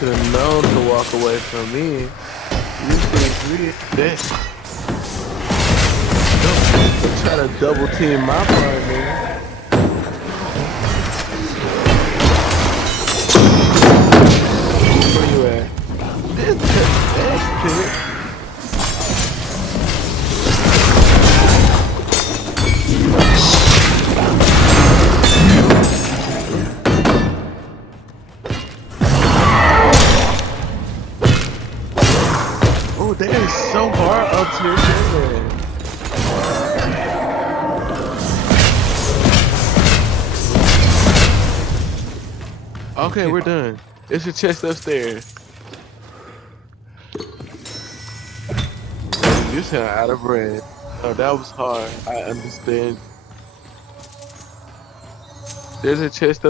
should have known to walk away from me. You think we that? Don't try to double team my partner. Where you at? That's it. Oh, that is so hard up to your head. Okay, we're done. It's a chest upstairs. You sound out of breath. Oh, that was hard. I understand. There's a chest